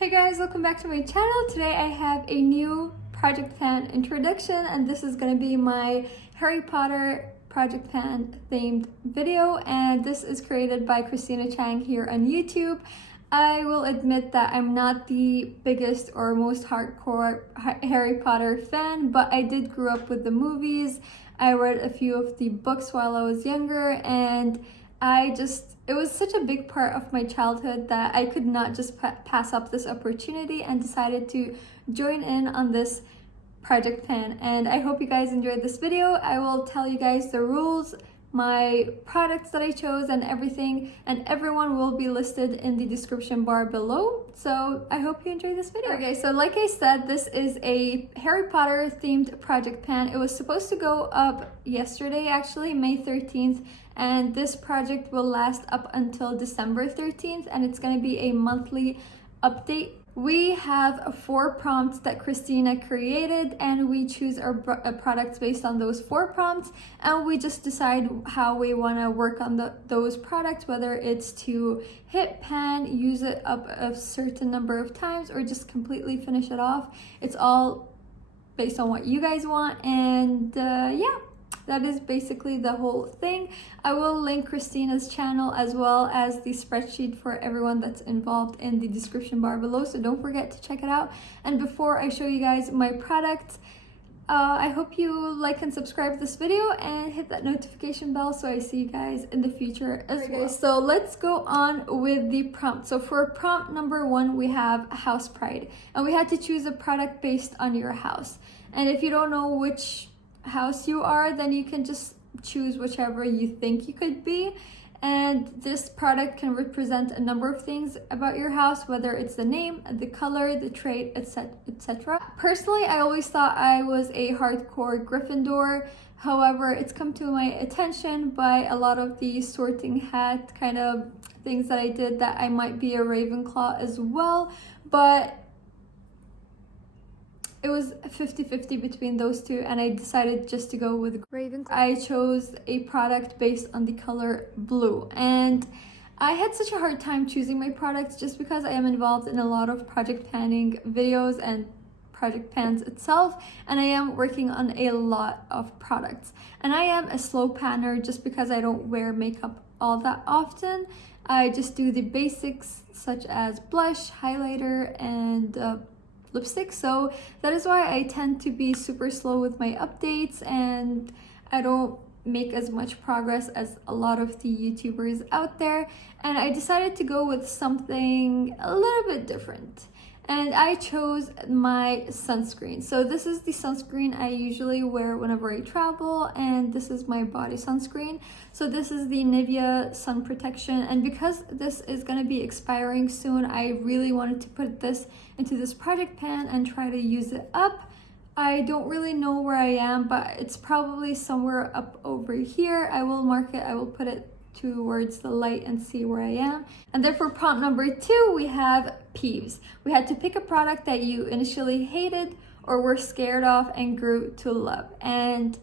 Hey guys, welcome back to my channel. Today I have a new project pan introduction and this is going to be my Harry Potter project pan themed video, and this is created by Christina Chang here on YouTube. I will admit that I'm not the biggest or most hardcore Harry Potter fan, but I did grow up with the movies. I read a few of the books while I was younger, and it was such a big part of my childhood that I could not just pass up this opportunity and decided to join in on this project pan. And I hope you guys enjoyed this video. I will tell you guys the rules, my products that I chose and everything, and everyone will be listed in the description bar below. So I hope you enjoyed this video. Okay, so like I said, this is a Harry Potter themed project pan. It was supposed to go up yesterday, actually, May 13th. And this project will last up until December 13th, and it's going to be a monthly update. We have 4 prompts that Christina created, and we choose our products based on those 4 prompts, and we just decide how we want to work on those products, whether it's to hit pan, use it up a certain number of times, or just completely finish it off. It's all based on what you guys want, and yeah. That is basically the whole thing. I will link Christina's channel as well as the spreadsheet for everyone that's involved in the description bar below, so don't forget to check it out. And before I show you guys my products, I hope you like and subscribe this video and hit that notification bell so I see you guys in the future as well. Guys, so let's go on with the prompt. So for prompt number 1, we have house pride, and we had to choose a product based on your house. And if you don't know which house you are, then you can just choose whichever you think you could be. And this product can represent a number of things about your house, whether it's the name, the color, the trait, etc. Personally, I always thought I was a hardcore Gryffindor. However, it's come to my attention by a lot of the sorting hat kind of things that I did that I might be a Ravenclaw as well, but it was 50-50 between those two, and I decided just to go with Ravenclaw. I chose a product based on the color blue, and I had such a hard time choosing my products just because I am involved in a lot of project panning videos and project pans itself, and I am working on a lot of products. And I am a slow panner just because I don't wear makeup all that often. I just do the basics such as blush, highlighter, and lipstick, so that is why I tend to be super slow with my updates, and I don't make as much progress as a lot of the YouTubers out there. And I decided to go with something a little bit different, and I chose my sunscreen. So this is the sunscreen I usually wear whenever I travel, and this is my body sunscreen. So this is the Nivea Sun Protection, and because this is going to be expiring soon, I really wanted to put this into this project pan and try to use it up. I don't really know where I am, but it's probably somewhere up over here. I will mark it, I will put it towards the light and see where I am. And then for prompt number 2, we have Peeves. We had to pick a product that you initially hated or were scared of and grew to love. And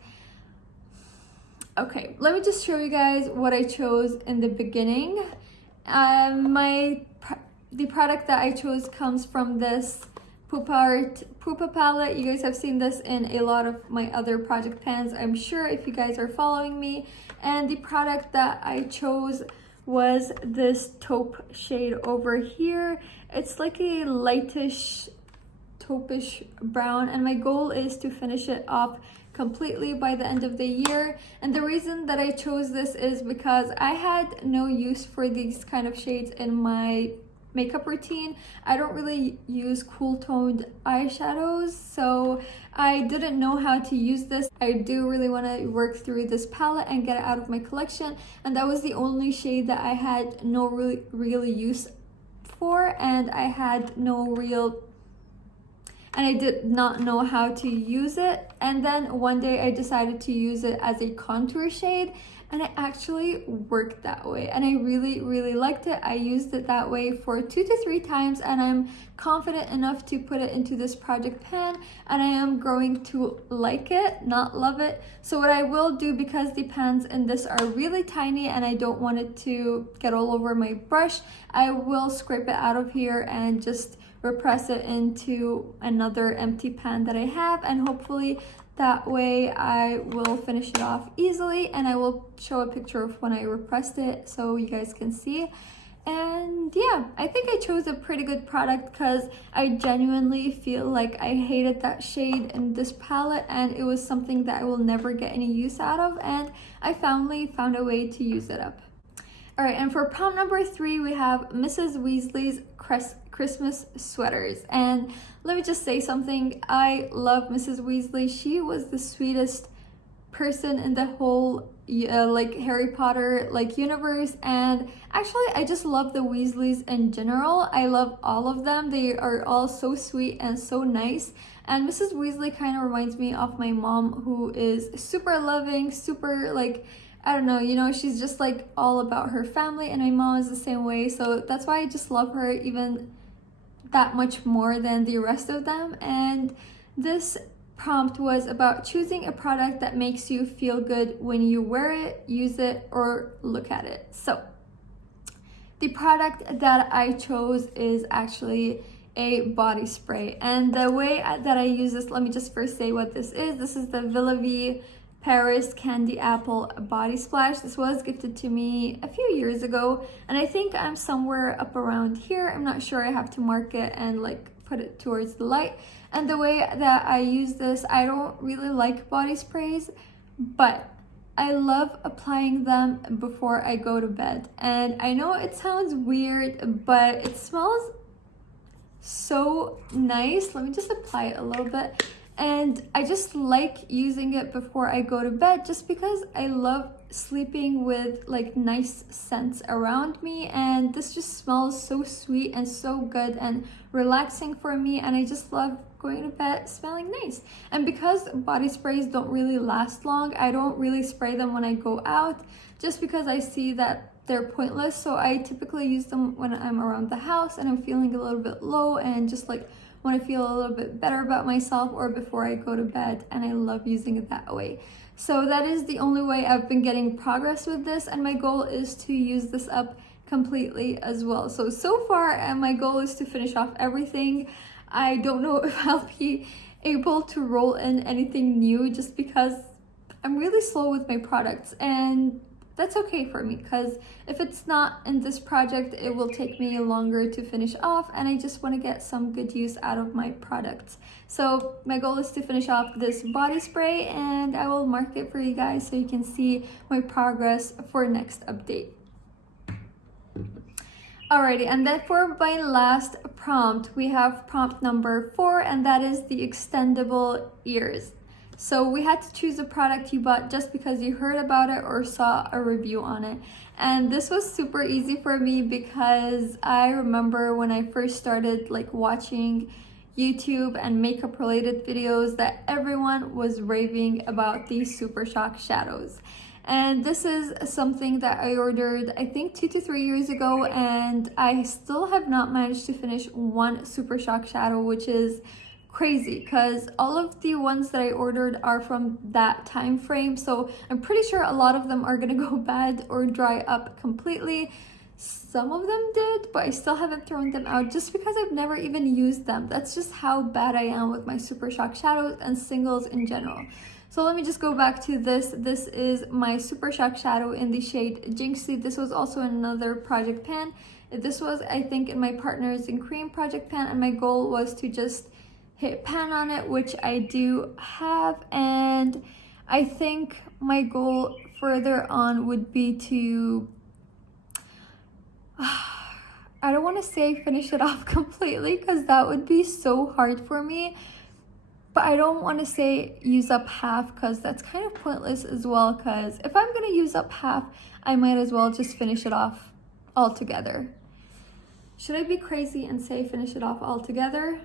okay, let me just show you guys what I chose in the beginning. The product that I chose comes from this Pupa palette. You guys have seen this in a lot of my other project pans, I'm sure, if you guys are following me. And the product that I chose was this taupe shade over here. It's like a lightish taupish brown, and my goal is to finish it off completely by the end of the year. And the reason that I chose this is because I had no use for these kind of shades in my makeup routine. I don't really use cool toned eyeshadows, so I didn't know how to use this. I do really want to work through this palette and get it out of my collection, and that was the only shade that I had no really use for, and I did not know how to use it. And then one day I decided to use it as a contour shade, and it actually worked that way, and I really liked it. I used it that way for 2 to 3 times, and I'm confident enough to put it into this project pan, and I am growing to like it, not love it. So what I will do, because the pans in this are really tiny and I don't want it to get all over my brush, I will scrape it out of here and just repress it into another empty pan that I have, and hopefully that way I will finish it off easily, and I will show a picture of when I repressed it so you guys can see. And yeah, I think I chose a pretty good product because I genuinely feel like I hated that shade in this palette, and it was something that I will never get any use out of, and I finally found a way to use it up. Alright, and for prompt number 3, we have Mrs. Weasley's Christmas sweaters. And let me just say something. I love Mrs. Weasley. She was the sweetest person in the whole like Harry Potter like universe, and actually I just love the Weasleys in general. I love all of them. They are all so sweet and so nice, and Mrs. Weasley kind of reminds me of my mom, who is super loving, super like, I don't know, you know, she's just like all about her family, and my mom is the same way, so that's why I just love her even that much more than the rest of them. And this prompt was about choosing a product that makes you feel good when you wear it, use it, or look at it. So the product that I chose is actually a body spray, and the way that I use this, let me just first say what this is. This is the Weasley Paris Candy Apple Body Splash. This was gifted to me a few years ago, and I think I'm somewhere up around here. I'm not sure. I have to mark it and like put it towards the light. And the way that I use this, I don't really like body sprays, but I love applying them before I go to bed. And I know it sounds weird, but it smells so nice. Let me just apply it a little bit. And I just like using it before I go to bed, just because I love sleeping with like nice scents around me, and this just smells so sweet and so good and relaxing for me, and I just love going to bed smelling nice. And because body sprays don't really last long, I don't really spray them when I go out, just because I see that they're pointless. So I typically use them when I'm around the house and I'm feeling a little bit low, and just like when I feel a little bit better about myself, or before I go to bed, and I love using it that way. So that is the only way I've been getting progress with this, and my goal is to use this up completely as well. So far, my goal is to finish off everything. I don't know if I'll be able to roll in anything new, just because I'm really slow with my products, and that's okay for me, because if it's not in this project, it will take me longer to finish off, and I just want to get some good use out of my products. So my goal is to finish off this body spray, and I will mark it for you guys so you can see my progress for next update. Alrighty, and then for my last prompt, we have prompt number 4, and that is the extendable ears. So we had to choose a product you bought just because you heard about it or saw a review on it. And this was super easy for me, because I remember when I first started like watching YouTube and makeup related videos, that everyone was raving about these Super Shock shadows. And this is something that I ordered I think 2 to 3 years ago, and I still have not managed to finish one Super Shock shadow, which is crazy, because all of the ones that I ordered are from that time frame, so I'm pretty sure a lot of them are gonna go bad or dry up completely. Some of them did, but I still haven't thrown them out just because I've never even used them. That's just how bad I am with my Super Shock shadows and singles in general. So let me just go back to this. This is my Super Shock shadow in the shade Jinxie. This was also another project pan. This was, I think, in my Partners in Cream project pan, and my goal was to just hit pan on it, which I do have. And I think my goal further on would be to I don't want to say finish it off completely, because that would be so hard for me, but I don't want to say use up half, because that's kind of pointless as well, because if I'm going to use up half, I might as well just finish it off altogether. Should I be crazy and say finish it off altogether?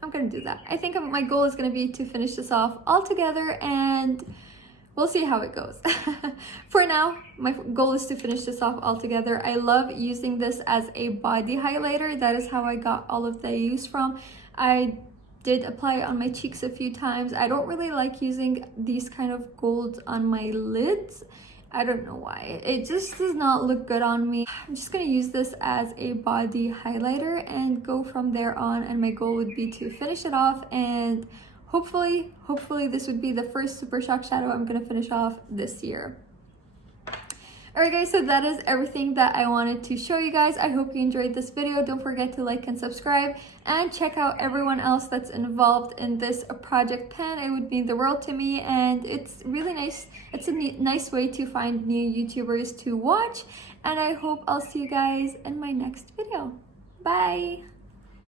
I'm gonna do that. I think my goal is gonna be to finish this off all together, and we'll see how it goes. For now, my goal is to finish this off all together. I love using this as a body highlighter. That is how I got all of the use from. I did apply it on my cheeks a few times. I don't really like using these kind of golds on my lids. I don't know why. It just does not look good on me. I'm just gonna use this as a body highlighter and go from there on, and my goal would be to finish it off, and hopefully this would be the first Super Shock shadow I'm gonna finish off this year. Alright guys, so that is everything that I wanted to show you guys. I hope you enjoyed this video. Don't forget to like and subscribe, and check out everyone else that's involved in this project pen. It would mean the world to me, and it's really nice. It's a nice way to find new YouTubers to watch, and I hope I'll see you guys in my next video. Bye!